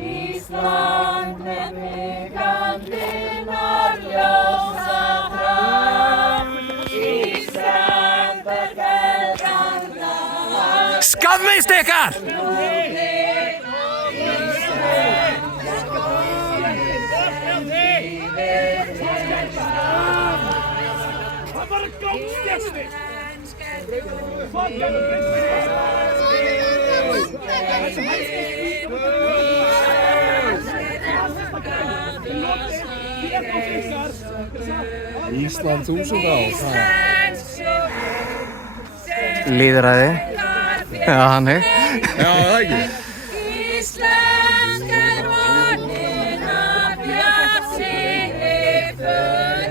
Ísland með migrantinnar ljósa fram. Ísland er feðranna. Skammist ykkar! Það var góðstjæsti! Ísland 1000 ár. Lýðræði. Já, hannig. Já, það ekki. Ísland er vonin að bjartsýni full.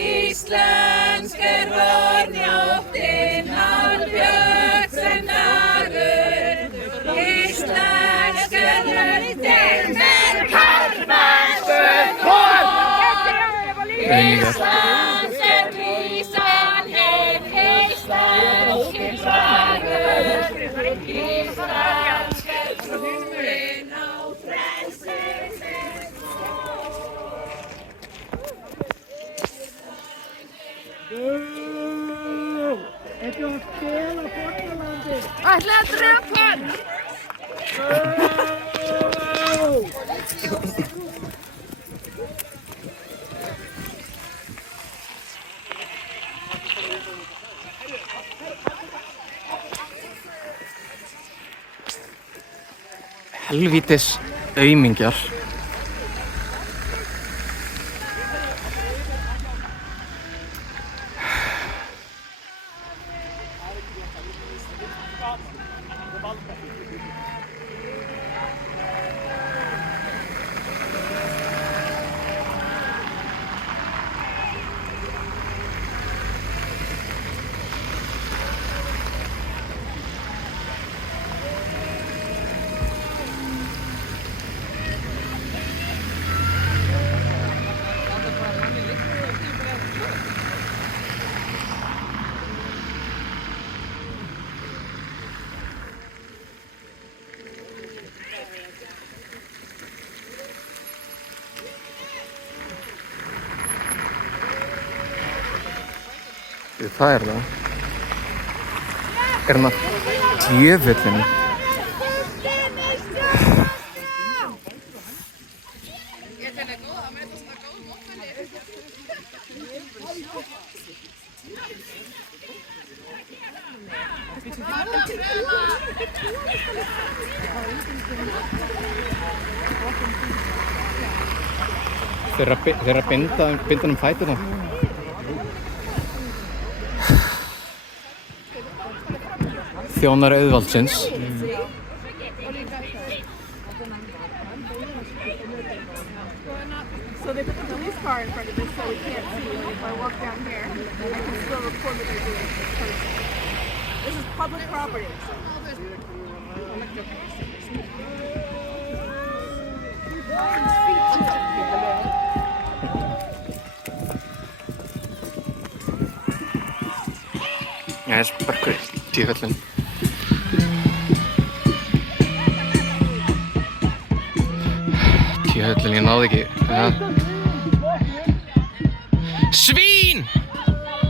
Íslensk er vor njóttin albjört sem dagur. Íslensk er röddin með karlmennskum hól. Ísland er vísan heim, íslensk er slagur. Íslensk er trúin á frelsið með Ekki að spila Borgarlandi. Ætli að drepa hann! Helvítis aumingjar. Það er það. Er hann að djöfullinn? Þeir að binda fæturna. Þjónar auðvaldsins. So they put the police car in front of us so we can't see. Like if I walk down here, I can still record what they're doing. This is public property. Já, þessi börkur, djöfullinn. Djöfullinn, ég náði ekki. Svín!